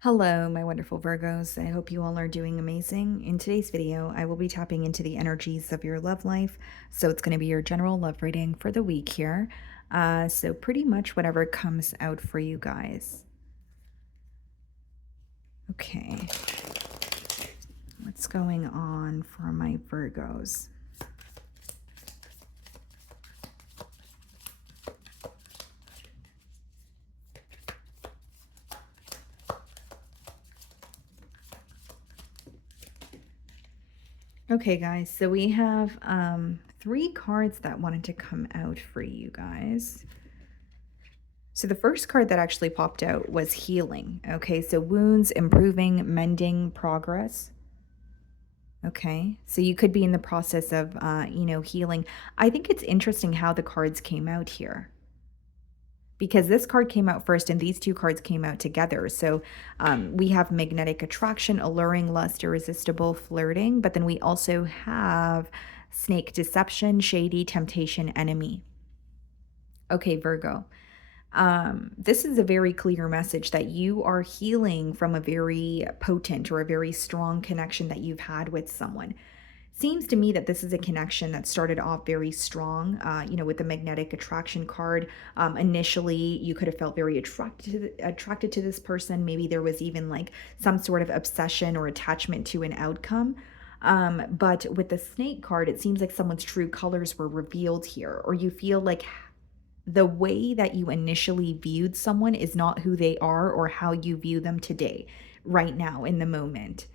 Hello, my wonderful Virgos. I hope you all are doing amazing. In today's video, I will be tapping into the energies of your love life. So it's going to be your general love reading for the week here. So pretty much whatever comes out for you guys. Okay. What's going on for my Virgos? Okay, guys, so we have three cards that wanted to come out for you guys. So the first card that actually popped out was healing. Okay, so wounds, improving, mending, progress. Okay, so you could be in the process of, healing. I think it's interesting how the cards came out here because this card came out first and these two cards came out together. So we have magnetic attraction, alluring, lust, irresistible, flirting, but then we also have snake, deception, shady, temptation, enemy. Okay, Virgo. This is a very clear message that you are healing from a very potent or a very strong connection that you've had with someone. Seems to me that this is a connection that started off very strong, with the magnetic attraction card. Initially, you could have felt very attracted to this person. Maybe there was even like some sort of obsession or attachment to an outcome. But with the snake card, it seems like someone's true colors were revealed here, or you feel like the way that you initially viewed someone is not who they are or how you view them today, right now, in the moment.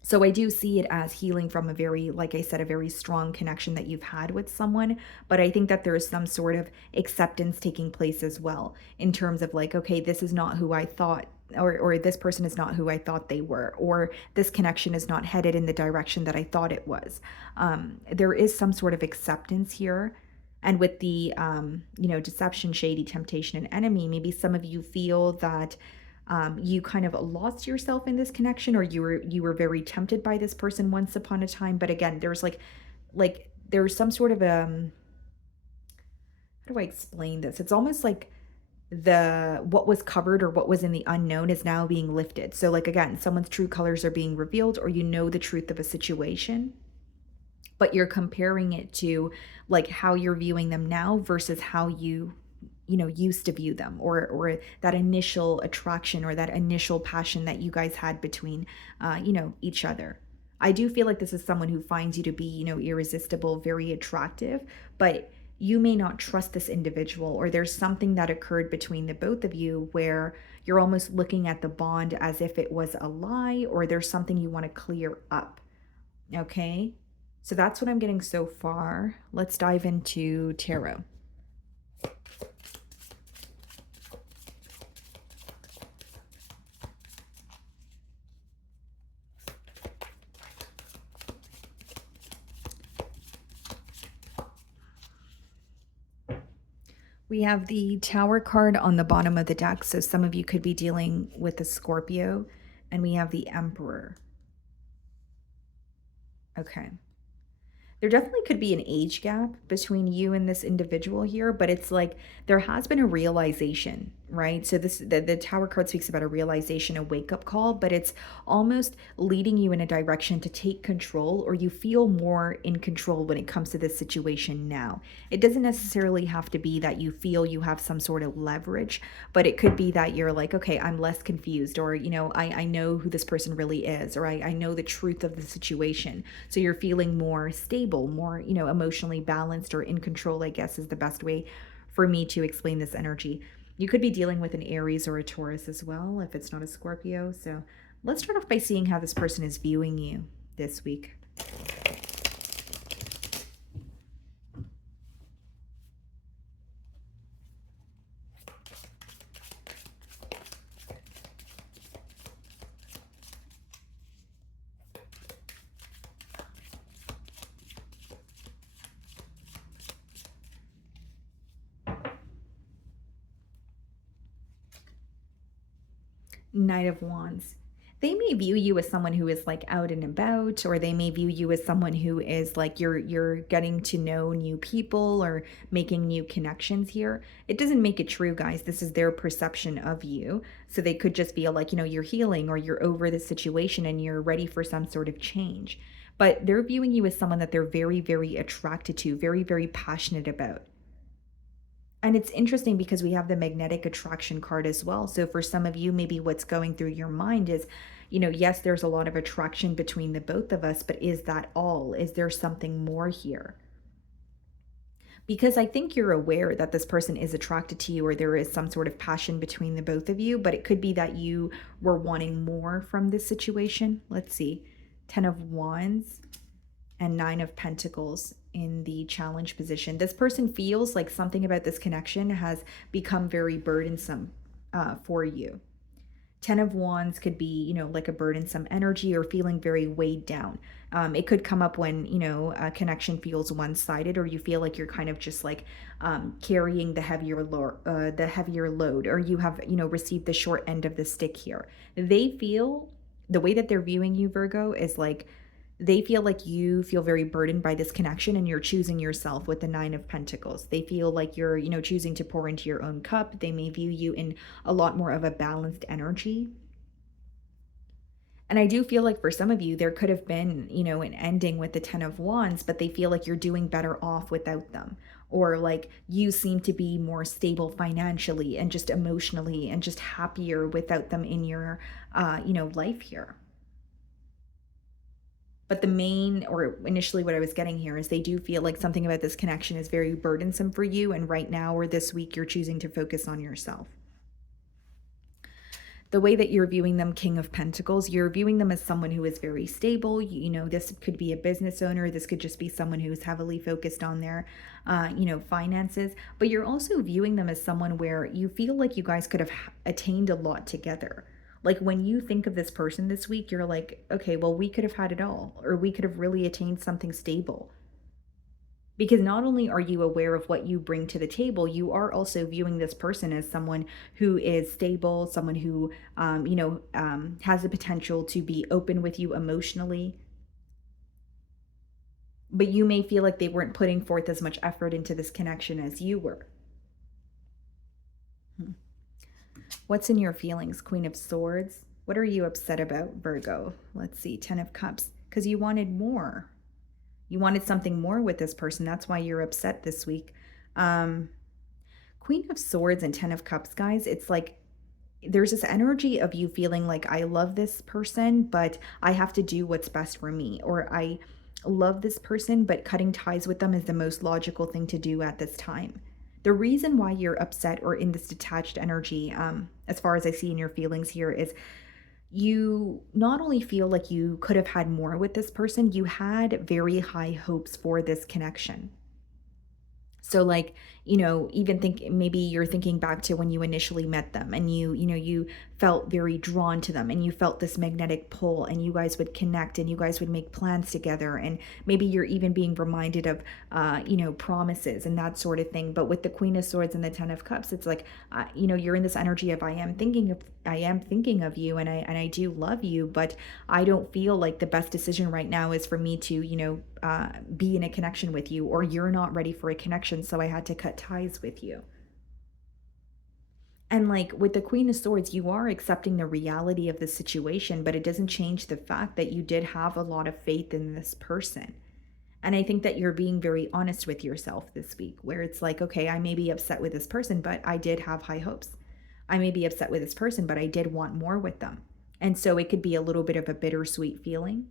So I do see it as healing from a very, like I said, a very strong connection that you've had with someone. But I think that there's some sort of acceptance taking place as well in terms of like, okay, this is not who I thought, or this person is not who I thought they were, or this connection is not headed in the direction that I thought it was. There is some sort of acceptance here. And with the, deception, shady, temptation, and enemy, maybe some of you feel that you kind of lost yourself in this connection, or you were very tempted by this person once upon a time. But again, there's like there's some sort of how do I explain this? It's almost like the what was covered or what was in the unknown is now being lifted. So like again, someone's true colors are being revealed, or you know the truth of a situation, but you're comparing it to like how you're viewing them now versus how you used to view them, or that initial attraction or that initial passion that you guys had between each other. I do feel like this is someone who finds you to be irresistible, very attractive, but you may not trust this individual, or there's something that occurred between the both of you where you're almost looking at the bond as if it was a lie, or there's something you want to clear up. Okay, so that's what I'm getting so far. Let's dive into tarot. We have the Tower card on the bottom of the deck, so some of you could be dealing with a Scorpio, and we have the Emperor. Okay. There definitely could be an age gap between you and this individual here, but it's like there has been a realization, right? So the Tower card speaks about a realization, a wake-up call, but it's almost leading you in a direction to take control, or you feel more in control when it comes to this situation now. It doesn't necessarily have to be that you feel you have some sort of leverage, but it could be that you're like, okay, I'm less confused, or I know who this person really is, or I know the truth of the situation. So you're feeling more stable, more, emotionally balanced, or in control, I guess is the best way for me to explain this energy. You could be dealing with an Aries or a Taurus as well, if it's not a Scorpio. So let's start off by seeing how this person is viewing you this week. Knight of Wands. They may view you as someone who is like out and about, or they may view you as someone who is like you're getting to know new people or making new connections here. It doesn't make it true, guys. This is their perception of you. So they could just feel like, you're healing or you're over the situation and you're ready for some sort of change. But they're viewing you as someone that they're very, very attracted to, very, very passionate about. And it's interesting because we have the magnetic attraction card as well. So for some of you, maybe what's going through your mind is, yes, there's a lot of attraction between the both of us, but is that all? Is there something more here? Because I think you're aware that this person is attracted to you or there is some sort of passion between the both of you, but it could be that you were wanting more from this situation. Let's see. 10 of Wands and 9 of Pentacles in the challenge position. This person feels like something about this connection has become very burdensome for you. 10 of Wands could be, like a burdensome energy or feeling very weighed down. It could come up when, a connection feels one-sided or you feel like you're kind of just like carrying the heavier load, or you have, received the short end of the stick here. They feel the way that they're viewing you, Virgo, is like they feel like you feel very burdened by this connection and you're choosing yourself with the 9 of Pentacles. They feel like you're, choosing to pour into your own cup. They may view you in a lot more of a balanced energy. And I do feel like for some of you, there could have been, an ending with the 10 of Wands, but they feel like you're doing better off without them. Or like you seem to be more stable financially and just emotionally and just happier without them in your, life here. But the main, or initially what I was getting here, is they do feel like something about this connection is very burdensome for you. And right now or this week, you're choosing to focus on yourself. The way that you're viewing them, King of Pentacles, you're viewing them as someone who is very stable. This could be a business owner. This could just be someone who's heavily focused on their, finances. But you're also viewing them as someone where you feel like you guys could have attained a lot together. Like when you think of this person this week, you're like, okay, well, we could have had it all, or we could have really attained something stable. Because not only are you aware of what you bring to the table, you are also viewing this person as someone who is stable, someone who, has the potential to be open with you emotionally. But you may feel like they weren't putting forth as much effort into this connection as you were. What's in your feelings, Queen of Swords? What are you upset about, Virgo? Let's see, 10 of Cups. Because you wanted more. You wanted something more with this person. That's why you're upset this week. Queen of Swords and 10 of Cups, guys, it's like there's this energy of you feeling like I love this person, but I have to do what's best for me. Or I love this person, but cutting ties with them is the most logical thing to do at this time. The reason why you're upset or in this detached energy, as far as I see in your feelings here, is you not only feel like you could have had more with this person, you had very high hopes for this connection. So like, even think maybe you're thinking back to when you initially met them and you felt very drawn to them and you felt this magnetic pull and you guys would connect and you guys would make plans together. And maybe you're even being reminded of, promises and that sort of thing. But with the Queen of Swords and the 10 of Cups, it's like, you're in this energy of I am thinking of you and I do love you, but I don't feel like the best decision right now is for me to, be in a connection with you, or you're not ready for a connection. So I had to cut ties with you. And like with the Queen of Swords, you are accepting the reality of the situation, but it doesn't change the fact that you did have a lot of faith in this person. And I think that you're being very honest with yourself this week, where it's like, okay, I may be upset with this person, but I did have high hopes. I may be upset with this person, but I did want more with them. And so it could be a little bit of a bittersweet feeling.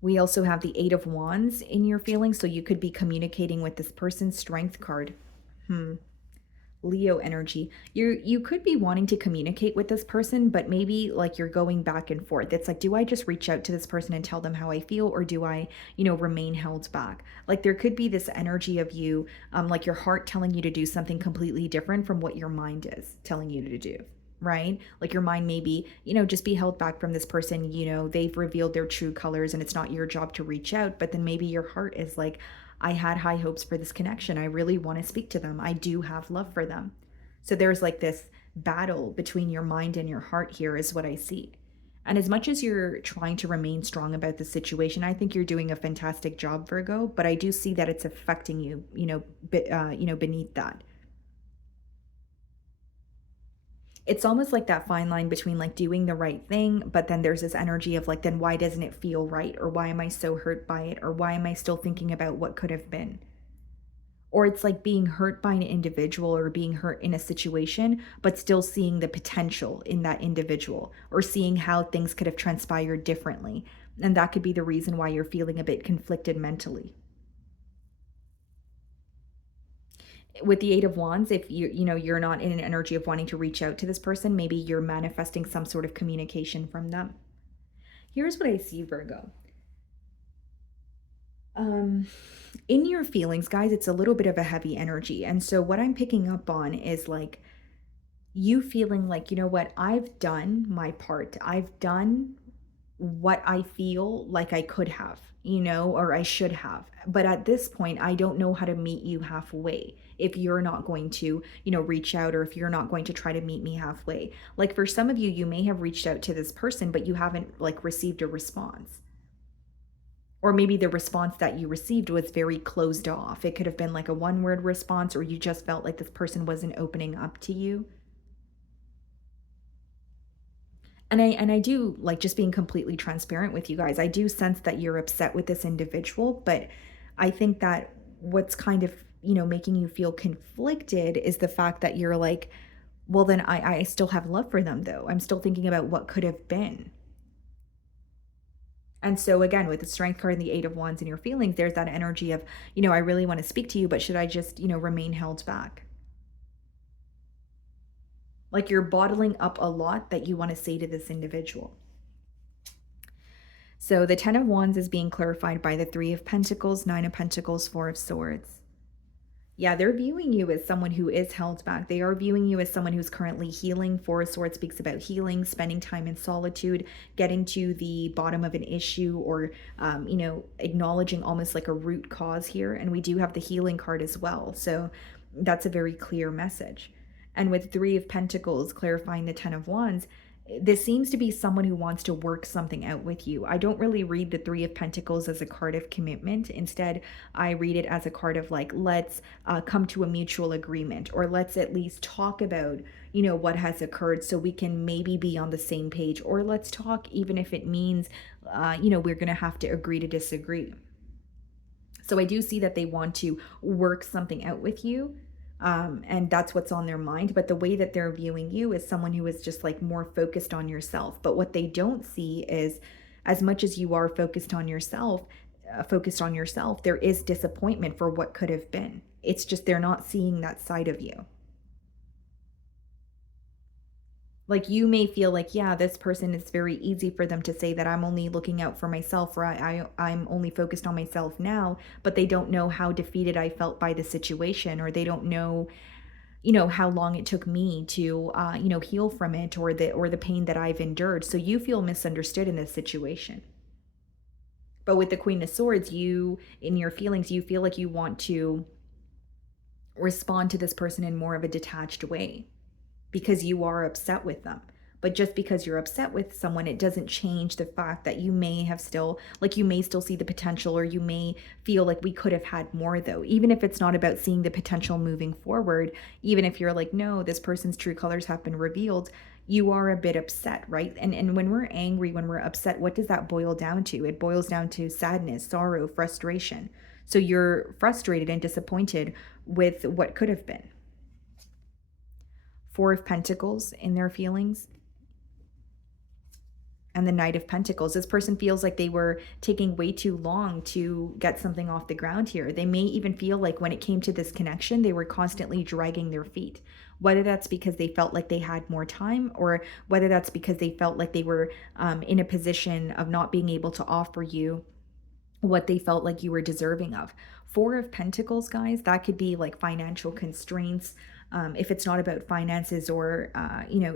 We also have the 8 of Wands in your feelings, so you could be communicating with this person's Strength card. Leo energy. You could be wanting to communicate with this person, but maybe like you're going back and forth. It's like, do I just reach out to this person and tell them how I feel, or do I, remain held back? Like there could be this energy of you, like your heart telling you to do something completely different from what your mind is telling you to do. Right? Like your mind maybe, just be held back from this person, they've revealed their true colors and it's not your job to reach out. But then maybe your heart is like, I had high hopes for this connection. I really want to speak to them. I do have love for them. So there's like this battle between your mind and your heart here is what I see. And as much as you're trying to remain strong about the situation, I think you're doing a fantastic job, Virgo, but I do see that it's affecting you, beneath that. It's almost like that fine line between like doing the right thing, but then there's this energy of like, then why doesn't it feel right? Or why am I so hurt by it? Or why am I still thinking about what could have been? Or it's like being hurt by an individual or being hurt in a situation, but still seeing the potential in that individual or seeing how things could have transpired differently. And that could be the reason why you're feeling a bit conflicted mentally. With the 8 of Wands, if you're not in an energy of wanting to reach out to this person, maybe you're manifesting some sort of communication from them. Here's what I see, Virgo. In your feelings, guys, it's a little bit of a heavy energy. And so what I'm picking up on is like you feeling like, you know what, I've done my part. I've done what I feel like I could have, or I should have. But at this point, I don't know how to meet you halfway if you're not going to, reach out, or if you're not going to try to meet me halfway. Like for some of you, you may have reached out to this person, but you haven't like received a response. Or maybe the response that you received was very closed off. It could have been like a one-word response, or you just felt like this person wasn't opening up to you. And I do like just being completely transparent with you guys. I do sense that you're upset with this individual, but I think that what's kind of, making you feel conflicted is the fact that you're like, well, then I still have love for them though. I'm still thinking about what could have been. And so again, with the Strength card and the 8 of Wands in your feelings, there's that energy of, I really want to speak to you, but should I just, remain held back? Like you're bottling up a lot that you want to say to this individual. So the 10 of Wands is being clarified by the 3 of Pentacles, 9 of Pentacles, 4 of Swords. Yeah, they're viewing you as someone who is held back. They are viewing you as someone who's currently healing. 4 of Swords speaks about healing, spending time in solitude, getting to the bottom of an issue, or, acknowledging almost like a root cause here. And we do have the healing card as well. So that's a very clear message. And with 3 of Pentacles clarifying the 10 of Wands, this seems to be someone who wants to work something out with you. I don't really read the 3 of Pentacles as a card of commitment. Instead, I read it as a card of like, let's come to a mutual agreement, or let's at least talk about, what has occurred so we can maybe be on the same page, or let's talk even if it means, we're going to have to agree to disagree. So I do see that they want to work something out with you. And that's what's on their mind. But the way that they're viewing you is someone who is just like more focused on yourself. But what they don't see is, as much as you are focused on yourself, there is disappointment for what could have been. It's just they're not seeing that side of you. Like you may feel like, yeah, this person, it's very easy for them to say that I'm only looking out for myself, or I'm only focused on myself now, but they don't know how defeated I felt by the situation, or they don't know, how long it took me to, heal from it, or the pain that I've endured. So you feel misunderstood in this situation. But with the Queen of Swords, you, in your feelings, you feel like you want to respond to this person in more of a detached way, because you are upset with them. But just because you're upset with someone, it doesn't change the fact that you may still see the potential, or you may feel like we could have had more though. Even if it's not about seeing the potential moving forward, even if you're like, no, this person's true colors have been revealed, you are a bit upset, right? And when we're angry, when we're upset, what does that boil down to? It boils down to sadness, sorrow, frustration. So you're frustrated and disappointed with what could have been. 4 of Pentacles in their feelings, and the Knight of Pentacles. This person feels like they were taking way too long to get something off the ground here. They may even feel like when it came to this connection, they were constantly dragging their feet. Whether that's because they felt like they had more time, or whether that's because they felt like they were in a position of not being able to offer you what they felt like you were deserving of. 4 of Pentacles, guys, that could be like financial constraints. If it's not about finances or,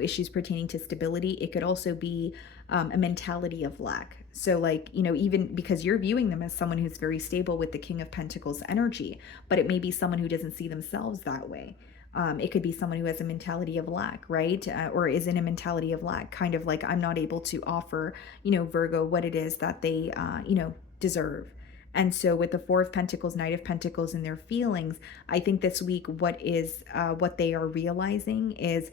issues pertaining to stability, it could also be a mentality of lack. So like, even because you're viewing them as someone who's very stable with the King of Pentacles energy, but it may be someone who doesn't see themselves that way. It could be someone who has a mentality of lack, right? Or is in a mentality of lack, kind of like, I'm not able to offer, Virgo, what it is that they, deserve. And so with the Four of Pentacles, Knight of Pentacles, and their feelings, I think this week, what they are realizing is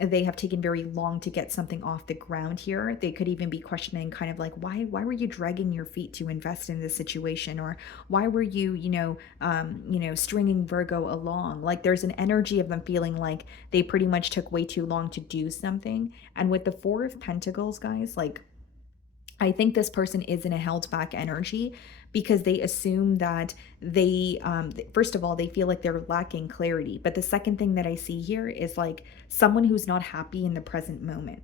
they have taken very long to get something off the ground here. They could even be questioning, kind of like, why were you dragging your feet to invest in this situation? Or why were you, stringing Virgo along? Like, there's an energy of them feeling like they pretty much took way too long to do something. And with the Four of Pentacles, guys, like, I think this person is in a held back energy because they assume that first of all, they feel like they're lacking clarity. But the second thing that I see here is like someone who's not happy in the present moment.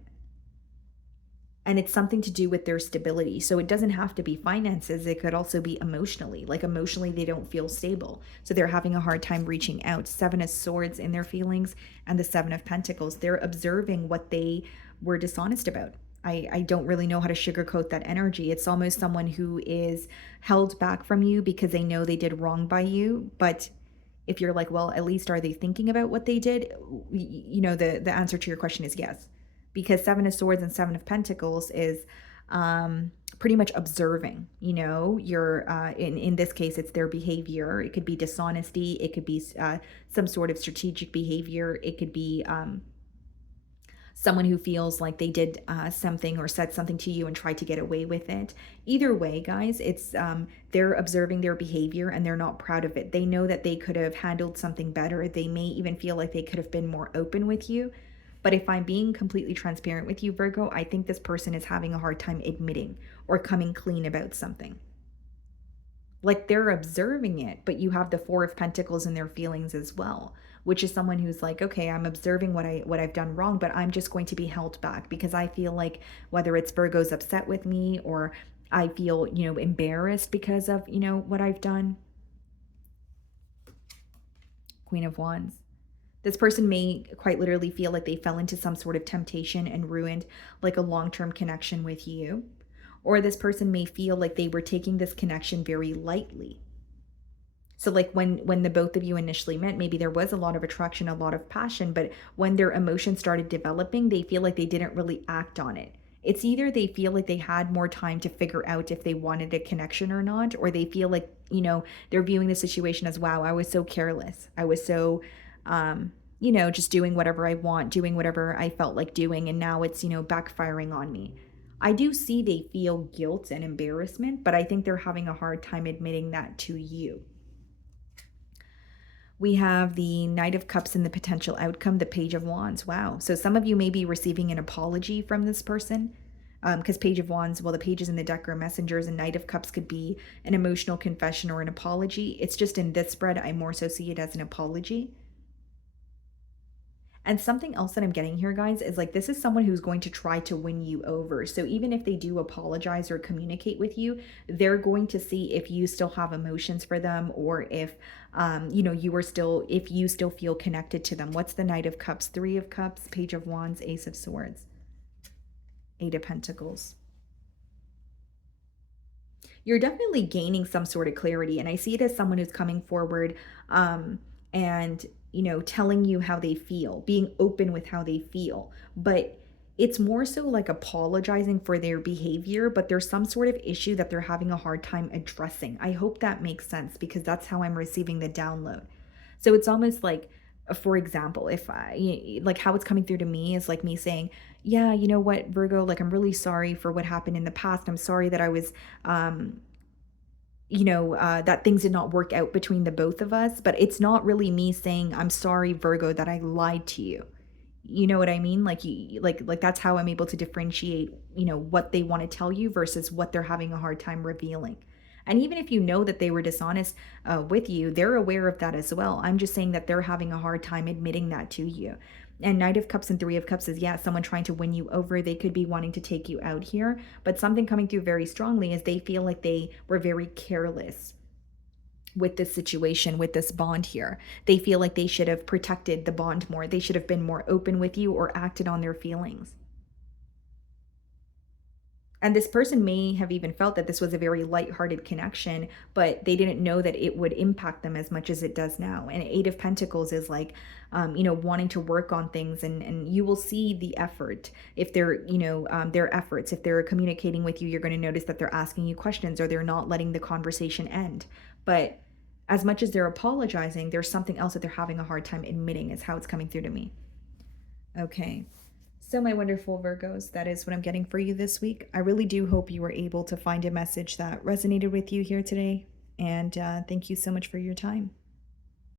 And it's something to do with their stability. So it doesn't have to be finances. It could also be emotionally. Like, emotionally, they don't feel stable. So they're having a hard time reaching out. Seven of Swords in their feelings and the Seven of Pentacles. They're observing what they were dishonest about. I don't really know how to sugarcoat that energy. It's almost someone who is held back from you because they know they did wrong by you. But if you're like, well, at least are they thinking about what they did? The answer to your question is yes. Because Seven of Swords and Seven of Pentacles is pretty much observing, you're in this case, it's their behavior. It could be dishonesty. It could be some sort of strategic behavior. It could be someone who feels like they did something or said something to you and tried to get away with it. Either way, guys, it's they're observing their behavior and they're not proud of it. They know that they could have handled something better. They may even feel like they could have been more open with you. But if I'm being completely transparent with you, Virgo, I think this person is having a hard time admitting or coming clean about something. Like, they're observing it, but you have the Four of Pentacles in their feelings as well, which is someone who's like, okay, I'm observing what I've done wrong, but I'm just going to be held back because I feel like whether it's Virgo's upset with me or I feel, embarrassed because of, what I've done. Queen of Wands. This person may quite literally feel like they fell into some sort of temptation and ruined like a long-term connection with you. Or this person may feel like they were taking this connection very lightly. So like when the both of you initially met, maybe there was a lot of attraction, a lot of passion, but when their emotions started developing, they feel like they didn't really act on it. It's either they feel like they had more time to figure out if they wanted a connection or not, or they feel like, they're viewing the situation as, wow, I was so careless. I was so, just doing whatever I want, doing whatever I felt like doing, and now it's, backfiring on me. I do see they feel guilt and embarrassment, but I think they're having a hard time admitting that to you. We have the Knight of Cups and the potential outcome, the Page of Wands. Wow. So some of you may be receiving an apology from this person because Page of Wands, well, the pages in the deck are messengers, and Knight of Cups could be an emotional confession or an apology. It's just in this spread, I more so see it as an apology. And something else that I'm getting here, guys, is like this is someone who's going to try to win you over. So even if they do apologize or communicate with you, they're going to see if you still have emotions for them, or if, if you still feel connected to them. What's the Knight of Cups? Three of Cups, Page of Wands, Ace of Swords, Eight of Pentacles. You're definitely gaining some sort of clarity. And I see it as someone who's coming forward and telling you how they feel, being open with how they feel. But it's more so like apologizing for their behavior, but there's some sort of issue that they're having a hard time addressing. I hope that makes sense because that's how I'm receiving the download. So it's almost like, for example, if like how it's coming through to me is like me saying, yeah, you know what, Virgo, like I'm really sorry for what happened in the past. I'm sorry that I was, that things did not work out between the both of us, but it's not really me saying, I'm sorry, Virgo, that I lied to you. You know what I mean? Like, like that's how I'm able to differentiate, what they want to tell you versus what they're having a hard time revealing. And even if you know that they were dishonest with you, they're aware of that as well. I'm just saying that they're having a hard time admitting that to you. And Knight of Cups and Three of Cups is, yeah, someone trying to win you over. They could be wanting to take you out here. But something coming through very strongly is they feel like they were very careless with this situation, with this bond here. They feel like they should have protected the bond more. They should have been more open with you or acted on their feelings. And this person may have even felt that this was a very lighthearted connection, but they didn't know that it would impact them as much as it does now. And Eight of Pentacles is like, wanting to work on things, and you will see the effort if they're, their efforts. If they're communicating with you, you're going to notice that they're asking you questions or they're not letting the conversation end. But as much as they're apologizing, there's something else that they're having a hard time admitting, is how it's coming through to me. Okay. So, my wonderful Virgos, that is what I'm getting for you this week. I really do hope you were able to find a message that resonated with you here today. And thank you so much for your time.